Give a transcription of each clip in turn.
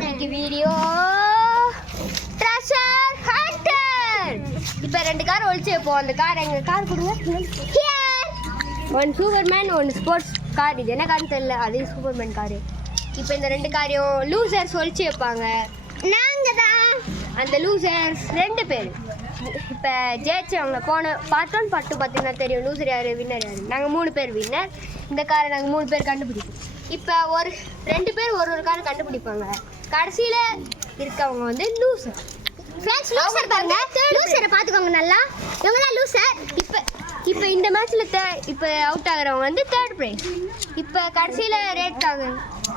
இன்னைக்கு video treasure Hunter. இப்போ 2 car ஒழிச்சு வைப்போம். அந்த கார் எங்கள் கார் கொடுங்க. ஒன் சூப்பர்மேன், ஒன்று ஸ்போர்ட்ஸ் கார். இது என்ன கார்னு தெரியல, அது சூப்பர்மேன் காரு. இப்போ இந்த 2 காரையும் லூசர்ஸ் ஒழிச்சு வைப்பாங்க. நாங்கள் தான் அந்த லூசர்ஸ் 2 பேர். இப்போ ஜெயிச்சவங்க போன பார்ட் 1 பார்ட் 2 பார்த்தீங்கன்னா தெரியும் லூசர் யார் வின்னர் யார். நாங்கள் 3 பேர் வின்னர். இந்த காரை நாங்கள் 3 பேர் கண்டுபிடிப்போம். இப்போ 2 பேர் ஒரு காரை கண்டுபிடிப்பாங்க. கடைசியில் இருக்கவங்க வந்து லூசர். ஃப்ரெண்ட்ஸ் லூசர் பாருங்க, லூசரை பார்த்துக்கோங்க நல்லா. இவங்க தான் லூசர். இப்போ இந்த மேட்ச்சில் இப்போ அவுட் ஆகிறவங்க வந்து 3rd ப்ரைஸ். இப்போ கடைசியில் ரேட் ஆகுது.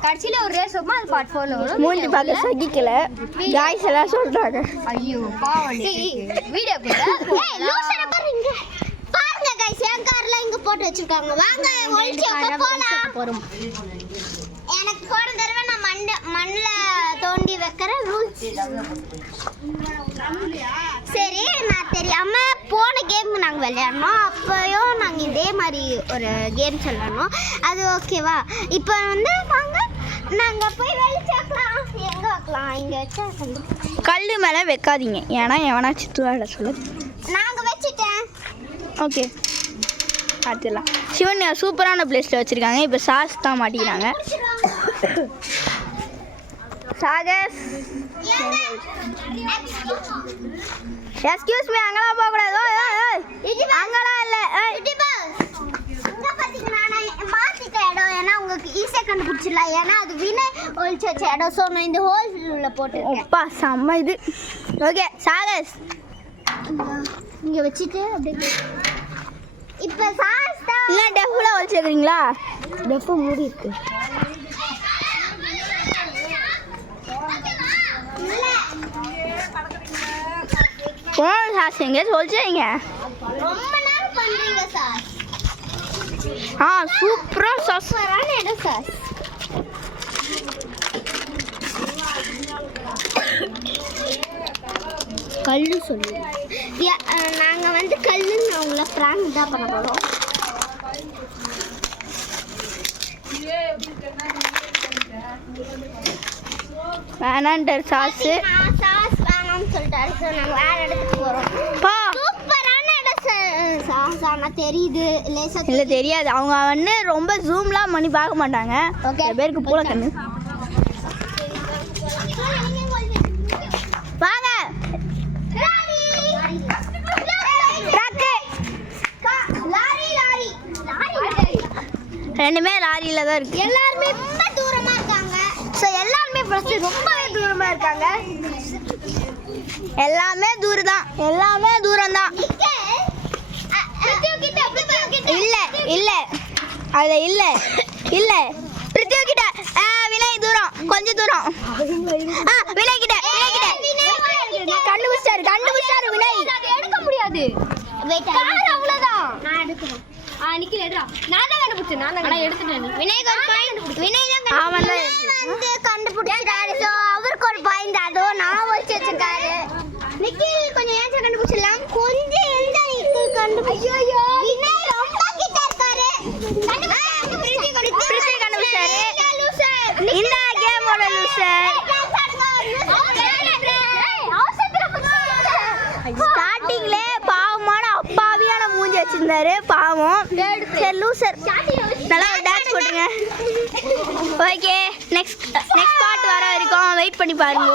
கடைசியில் ஒரு ரேஸ் வைப்போம். அது பார்ட் 4ல் வரும். மூஞ்சி பார்க்க சகிக்கல காய்ஸ் எல்லாம் சொல்கிறாங்க. ஐயோ பாவம் வீடியோ லூசரை பாருங்க பாருங்க गाइस. என் கார்ல இங்க போட்டு வச்சிருக்காங்க. வாங்க ஒளிச்சு போலாம். எனக்கு போன தடவை நான் மண்ணுல தோண்டி வைக்கிற ரூல்ஸ். சரி நான் தெரியாம போன கேம் நாங்க விளையாடணும். அப்பயும் நாங்க இதே மாதிரி ஒரு கேம் சொல்லணும். அது ஓகேவா? இப்போ வந்து நாங்க போய் வெளிச்சு வைக்கலாம். எங்க வைக்கலாம்? இங்க வச்சா கல் மேலே வைக்காதீங்க, ஏன்னா எவனா சித்துவாட சொல்லு. நாங்க வச்சிட்டேன். ஓகே பார்த்துக்கலாம். சிவன் சூப்பரான பிளேஸில் வச்சுருக்காங்க. இப்போ சாஸ் தான் மாட்டிக்கிறாங்க. சாகஸ் எக்ஸ்கியூஸ் மீ, அங்கெல்லாம் போகக்கூடாது. அங்கெல்லாம் இல்லை. மாற்றிட்ட இடம் ஏன்னா உங்களுக்கு ஈஸியாக கண்டுபிடிச்சிடலாம். ஏன்னா அது வினை ஒழிச்சு வச்ச இடம். ஸோ நான் இந்த ஹோல் உள்ள போட்டு அப்பா செம்ம இது. ஓகே சாகஸ் இங்கே வச்சுட்டு அப்படியே இப்போ சாஸ் தான். இல்லை டெஃபில் ஒழிச்சுக்கிறீங்களா? டெஃபு மூடி இருக்கு. போன சாஸ் எங்கே சொல்லிச்சிங்க? ரொம்ப நேரம் பண்ணுறீங்க சார். சூப்பராக சாஸ். சூப்பரான இடம் சார். கல்லு சொல்லு. நாங்கள் வந்து கல்லுன்னு அவங்கள ஃப்ராங்க் தான் பண்ண போகிறோம். வேணான்டர் சாஸு. சாஸ் வேணாம்னு சொல்லிட்டாரு. ஸோ நாங்கள் வேறு இடத்துக்கு போகிறோம். சூப்பரான இடம் சாஸ். ஆனால் தெரியுது இல்லை தெரியாது. அவங்க வந்து ரொம்ப ஜூம்லாம் பண்ணி பார்க்க மாட்டாங்க. ஓகே பேருக்கு பூல கண்ணு. வாங்க ரெண்டுமே லாரியில தான் இருக்கு. எல்லாருமே ரொம்ப தூரமா இருக்காங்க. ஸோ எல்லாருமே ஃபர்ஸ்ட் ரொம்பவே தூரமா இருக்காங்க. எல்லாமே தூரம் தான். எல்லாமே தூரம் தான். இல்ல இல்ல அது இல்ல இல்ல பிரித்திவ் கிட்ட வினய் தூரம் கொஞ்சம் தூரம். வினய் கிட்ட கண்டுபிடிச்சாரு வினய். எடுக்க முடியாது. அவ்வளவுதான் நான் எடுக்கிறேன். நிக்கல எடுறா. நான் தான் கண்டுபிடிச்சேன். நான் எடுத்துட்டேன். வினய் தான் கண்டுபிடிச்சாரு. சோ அவருக்கு ஒரு பாயிண்ட். அதோ நான் வச்சு வச்சிருக்காரு. நிக்கில் கொஞ்சம் ஏன் கண்டுபிடிச்சலாம். கொஞ்சம் எந்த நிக்கில் கண்டுபிடிச்சு. ஐயோ வினய் ரொம்ப கிட்ட இருக்காரு. பிரித்திவ் கண்டுபிடிச்சாரு. இந்த கேமோட லூசர். ஸ்டார்டிங்ல பாவமான அப்பாவியான மூஞ்சி வச்சிருந்தாரு. பாவம். சரி லூசர் நல்லா டான்ஸ் போட்டுங்க. ஓகே நெக்ஸ்ட் பார்ட் வர வரைக்கும் வெயிட் பண்ணி பாருங்க.